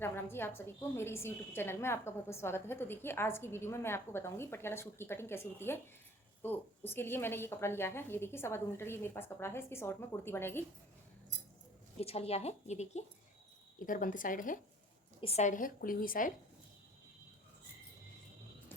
राम राम जी, आप सभी को मेरे इस यूट्यूब चैनल में आपका बहुत बहुत स्वागत है। तो देखिए, आज की वीडियो में मैं आपको बताऊंगी पटियाला सूट की कटिंग कैसे होती है। तो उसके लिए मैंने ये कपड़ा लिया है। ये देखिए 2.25 मीटर ये मेरे पास कपड़ा है। इसकी शॉर्ट में कुर्ती बनेगी। बिछा लिया है। ये देखिए, इधर बंद साइड है, इस साइड है खुली हुई साइड।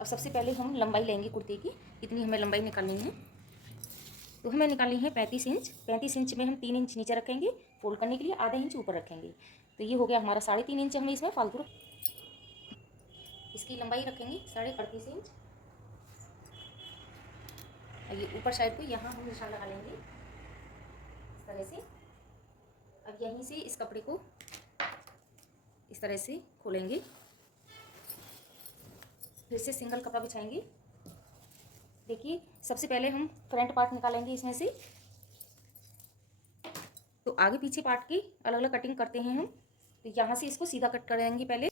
अब सबसे पहले हम लंबाई लेंगे कुर्ती की। कितनी हमें लंबाई निकालनी है, तो हमें निकालनी है 35 इंच। 35 इंच में हम 3 इंच नीचे रखेंगे फोल्ड करने के लिए, आधा इंच ऊपर रखेंगे। तो ये हो गया हमारा 3.5 इंच। हमें इसमें फालतू इसकी लंबाई रखेंगे 38.5 इंच। और ये ऊपर साइड को यहाँ हम निशान लगा लेंगे इस तरह से। अब यहीं से इस कपड़े को इस तरह से खोलेंगे, फिर से सिंगल कपड़ा बिछाएंगे। देखिए, सबसे पहले हम फ्रंट पार्ट निकालेंगे इसमें से। तो आगे पीछे पार्ट की अलग अलग कटिंग करते हैं हम। तो यहाँ से इसको सीधा कट करेंगे पहले।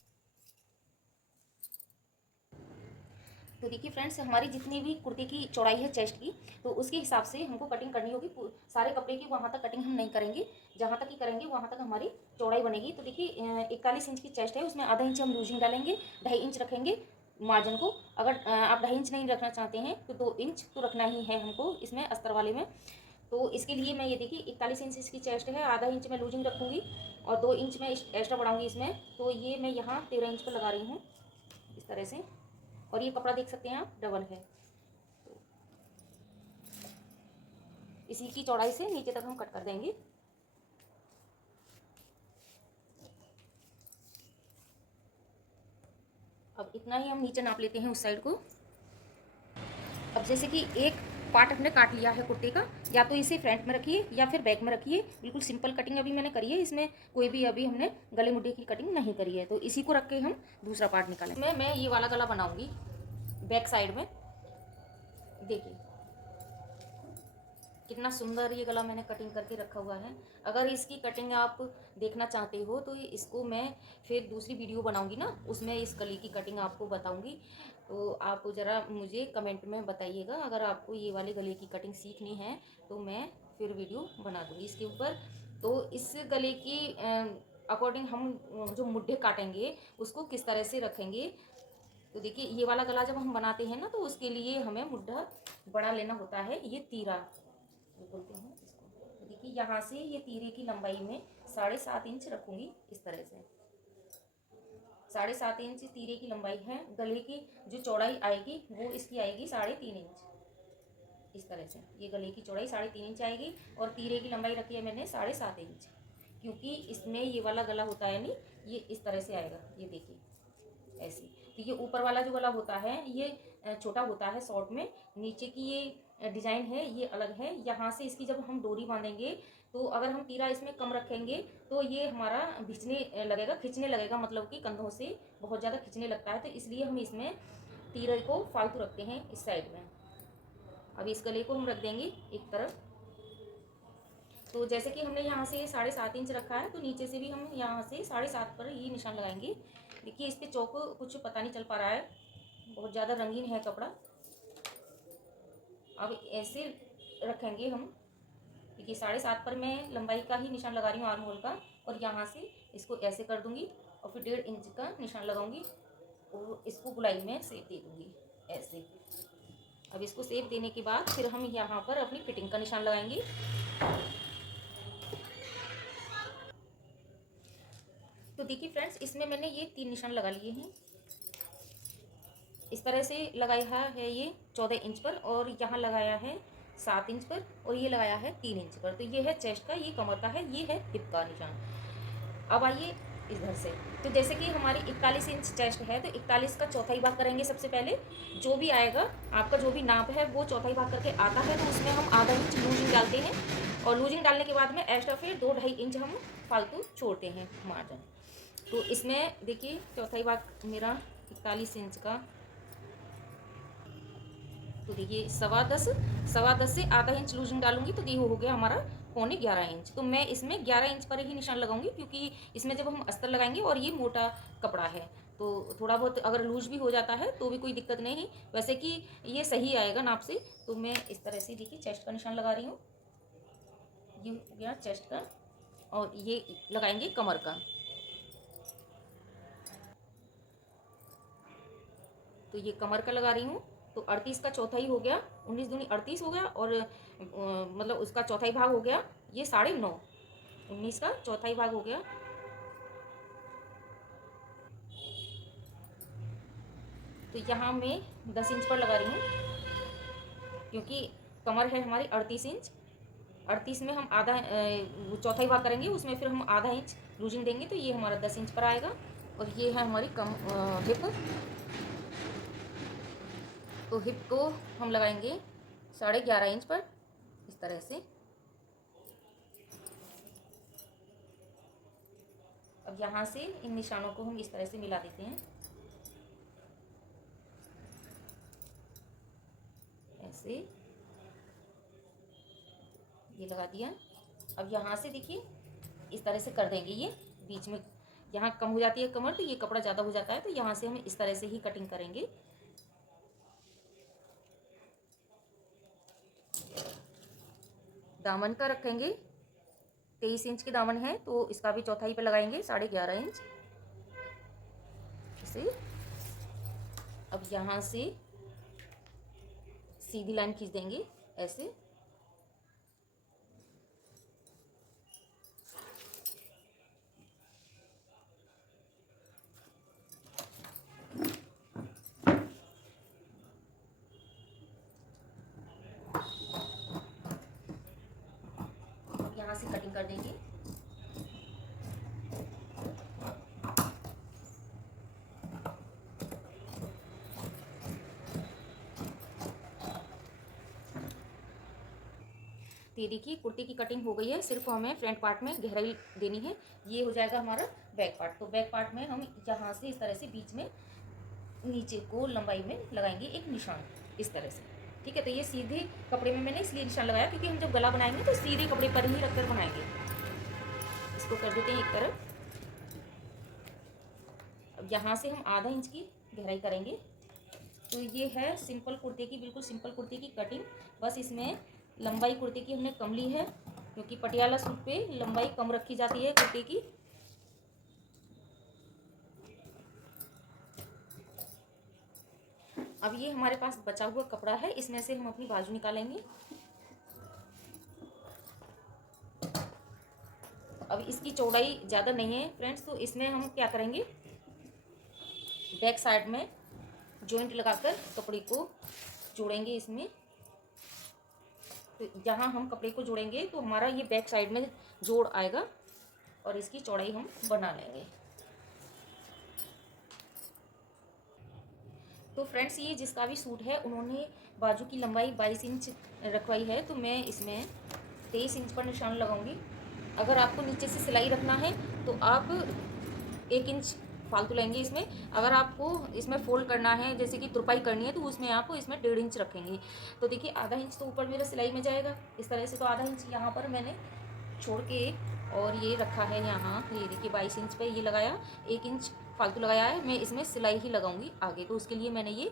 तो देखिए फ्रेंड्स, हमारी जितनी भी कुर्ती की चौड़ाई है चेस्ट की, तो उसके हिसाब से हमको कटिंग करनी होगी। सारे कपड़े की वहाँ तक कटिंग हम नहीं करेंगे, जहाँ तक ही करेंगे वहाँ तक हमारी चौड़ाई बनेगी। तो देखिए 41 इंच की चेस्ट है, उसमें आधा इंच हम लूजिंग डालेंगे, 2.5 इंच रखेंगे मार्जिन को। अगर आप 2.5 इंच नहीं रखना चाहते हैं तो 2 इंच तो रखना ही है हमको इसमें अस्तर वाले में। तो इसके लिए मैं ये देखिए 41 इंच इसकी चेस्ट है, आधा इंच मैं लूजिंग रखूँगी और 2 इंच मैं एक्स्ट्रा बढ़ाऊँगी इसमें। तो ये मैं यहाँ 13 इंच पर लगा रही हूँ इस तरह से। और ये कपड़ा देख सकते हैं आप, डबल है। तो इसी की चौड़ाई से नीचे तक हम कट कर देंगे। अब इतना ही हम नीचे नाप लेते हैं उस साइड को। अब जैसे कि एक पार्ट हमने काट लिया है कुर्ते का, या तो इसे फ्रंट में रखिए या फिर बैक में रखिए। बिल्कुल सिंपल कटिंग अभी मैंने करी है, इसमें कोई भी अभी हमने गले मुड्ढे की कटिंग नहीं करी है। तो इसी को रख के हम दूसरा पार्ट निकालें। मैं ये वाला गला बनाऊंगी बैक साइड में। देखिए कितना सुंदर ये गला मैंने कटिंग करके रखा हुआ है। अगर इसकी कटिंग आप देखना चाहते हो तो इसको मैं फिर दूसरी वीडियो बनाऊंगी ना, उसमें इस गले की कटिंग आपको बताऊंगी। तो आप ज़रा मुझे कमेंट में बताइएगा। अगर आपको ये वाले गले की कटिंग सीखनी है तो मैं फिर वीडियो बना दूँगी इसके ऊपर। तो इस गले की अकॉर्डिंग हम जो मुड्ढे काटेंगे उसको किस तरह से रखेंगे। तो देखिए, ये वाला गला जब हम बनाते हैं ना, तो उसके लिए हमें मुड्ढा बड़ा लेना होता है। ये तीरा जो बोलते हैं इसको। तो देखिए, यहाँ से ये तीरे की लंबाई में 7.5 इंच रखूंगी इस तरह से। 7.5 इंच तीरे की लंबाई है। गले की जो चौड़ाई आएगी वो इसकी आएगी 3.5 इंच इस तरह से। ये गले की चौड़ाई 3.5 इंच आएगी और तीरे की लंबाई रखी है मैंने 7.5 इंच, क्योंकि इसमें ये वाला गला होता है नहीं, ये इस तरह से आएगा। ये देखिए ऐसे। तो ये ऊपर वाला जो गला होता है ये छोटा होता है शॉर्ट में। नीचे की ये डिज़ाइन है ये अलग है। यहाँ से इसकी जब हम डोरी बांधेंगे तो अगर हम तीरा इसमें कम रखेंगे तो ये हमारा खिंचने लगेगा, मतलब कि कंधों से बहुत ज़्यादा खिंचने लगता है। तो इसलिए हम इसमें तीरे को फालतू रखते हैं इस साइड में। अब इस गले को हम रख देंगे एक तरफ। तो जैसे कि हमने यहाँ से 7.5 इंच रखा है, तो नीचे से भी हम यहाँ से 7.5 पर ये निशान लगाएंगे। देखिए, इस पर चौक कुछ पता नहीं चल पा रहा है, बहुत ज़्यादा रंगीन है कपड़ा। अब ऐसे रखेंगे हम। देखिए 7.5 पर मैं लंबाई का ही निशान लगा रही हूँ आर्म होल का, और यहाँ से इसको ऐसे कर दूँगी और फिर 1.5 इंच का निशान लगाऊंगी और इसको गुलाई में सेप दे दूँगी ऐसे। अब इसको सेप देने के बाद फिर हम यहाँ पर अपनी फिटिंग का निशान लगाएंगे। तो देखिए फ्रेंड्स, इसमें मैंने ये 3 निशान लगा लिए हैं इस तरह से। लगाया है ये 14 इंच पर, और यहाँ लगाया है 7 इंच पर, और ये लगाया है 3 इंच पर। तो ये है चेस्ट का, ये कमर का है, ये है हिप का निशान। अब आइए इधर से। तो जैसे कि हमारी 41 इंच चेस्ट है, तो 41 का चौथाई भाग करेंगे सबसे पहले। जो भी आएगा आपका, जो भी नाप है वो चौथाई भाग करके आता है, तो उसमें हम आधा इंच लूजिंग डालते हैं। और लूजिंग डालने के बाद में एक्स्ट्रा फिर 2-2.5 इंच हम फालतू छोड़ते हैं मार्जिन। तो इसमें देखिए चौथाई भाग मेरा 41 इंच का। तो देखिए 10.25 से आधा इंच लूजिंग डालूंगी, तो ये हो गया हमारा 11.25 इंच। तो मैं इसमें 11 इंच पर ही निशान लगाऊंगी, क्योंकि इसमें जब हम अस्तर लगाएंगे और ये मोटा कपड़ा है, तो थोड़ा बहुत अगर लूज भी हो जाता है तो भी कोई दिक्कत नहीं, वैसे कि ये सही आएगा नाप से। तो मैं इस तरह से देखिए चेस्ट का निशान लगा रही हूँ। ये हो गया चेस्ट का, और ये लगाएंगे कमर का। तो ये कमर का लगा रही हूँ। तो 38 का चौथाई हो गया, 19 दूनी 38 हो गया, और मतलब उसका चौथाई भाग हो गया ये 9.5, 19 का चौथाई भाग हो गया। तो यहाँ मैं 10 इंच पर लगा रही हूँ, क्योंकि कमर है हमारी 38 इंच। 38 में हम आधा चौथाई भाग करेंगे, उसमें फिर हम आधा इंच लूजिंग देंगे, तो ये हमारा 10 इंच पर आएगा। और ये है हमारी हिप। तो हिप को हम लगाएंगे 11.5 इंच पर, इस तरह से। अब यहाँ से इन निशानों को हम इस तरह से मिला देते हैं, ऐसे ये लगा दिया। अब यहाँ से देखिए इस तरह से कर देंगे, ये बीच में यहाँ कम हो जाती है कमर, तो ये कपड़ा ज़्यादा हो जाता है, तो यहाँ से हम इस तरह से ही कटिंग करेंगे। दामन का रखेंगे 23 इंच के दामन है, तो इसका भी चौथाई पे लगाएंगे 11.5 इंच इसे। अब यहाँ से सीधी लाइन खींच देंगे ऐसे। यहाँ से कटिंग कर देंगे। तो ये देखिए कुर्ती की कटिंग हो गई है, सिर्फ हमें फ्रंट पार्ट में गहराई देनी है। ये हो जाएगा हमारा बैक पार्ट। तो बैक पार्ट में हम यहाँ से इस तरह से बीच में नीचे को लंबाई में लगाएंगे एक निशान, इस तरह से। ठीक है, तो ये सीधे कपड़े में मैंने इसलिए निशान लगाया क्योंकि हम जब गला बनाएंगे तो सीधे कपड़े पर ही रखकर बनाएंगे। इसको कर देते हैं एक तरफ। अब यहाँ से हम आधा इंच की गहराई करेंगे। तो ये है सिंपल कुर्ते की, बिल्कुल सिंपल कुर्ते की कटिंग। बस इसमें लंबाई कुर्ते की हमने कम ली है, क्योंकि पटियाला सूट पे लंबाई कम रखी जाती है कुर्ते की। अब ये हमारे पास बचा हुआ कपड़ा है, इसमें से हम अपनी बाजू निकालेंगे। अब इसकी चौड़ाई ज़्यादा नहीं है फ्रेंड्स, तो इसमें हम क्या करेंगे, बैक साइड में जॉइंट लगाकर कपड़े को जोड़ेंगे इसमें। तो जहाँ हम कपड़े को जोड़ेंगे तो हमारा ये बैक साइड में जोड़ आएगा, और इसकी चौड़ाई हम बना लेंगे। तो फ्रेंड्स ये जिसका भी सूट है उन्होंने बाजू की लंबाई 22 इंच रखवाई है, तो मैं इसमें 23 इंच पर निशान लगाऊंगी। अगर आपको नीचे से सिलाई रखना है तो आप 1 इंच फालतू लेंगे इसमें। अगर आपको इसमें फोल्ड करना है, जैसे कि तुरपाई करनी है, तो उसमें आप इसमें 1.5 इंच रखेंगे। तो देखिए आधा इंच तो ऊपर मेरा सिलाई में जाएगा इस तरह से। तो आधा इंच यहाँ पर मैंने छोड़ के और ये रखा है यहाँ, ये देखिए 22 इंच पे ये लगाया, 1 इंच फालतू लगाया है। मैं इसमें सिलाई ही लगाऊंगी आगे, तो उसके लिए मैंने ये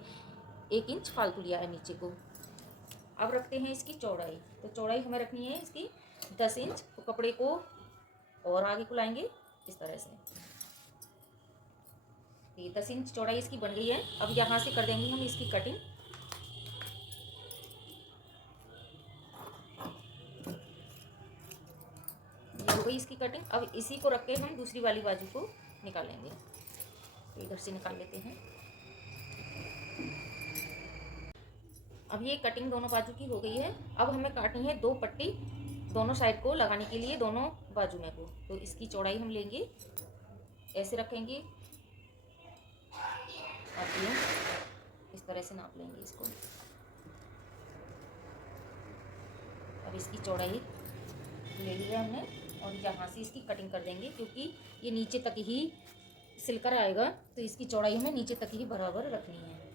1 इंच फालतू लिया है नीचे को। अब रखते हैं इसकी चौड़ाई। तो चौड़ाई हमें रखनी है इसकी 10 इंच। तो कपड़े को और आगे को लाएंगे इस तरह से। ये 10 इंच चौड़ाई इसकी बन गई है। अब यहाँ से कर देंगे हम इसकी कटिंग। ये हो गई इसकी कटिंग। अब इसी को रख के हम दूसरी वाली बाजू को निकालेंगे। तो इधर से निकाल लेते हैं। अब ये कटिंग दोनों बाजू की हो गई है। अब हमें काटनी है 2 पट्टी दोनों साइड को लगाने के लिए, दोनों बाजू में को। तो इसकी चौड़ाई हम लेंगे, ऐसे रखेंगे, और ये इस तरह से नाप लेंगे इसको। अब इसकी चौड़ाई ले ली है हमने, और यहाँ से इसकी कटिंग कर देंगे, क्योंकि ये नीचे तक ही सिलकर आएगा, तो इसकी चौड़ाई हमें नीचे तक ही बराबर रखनी है।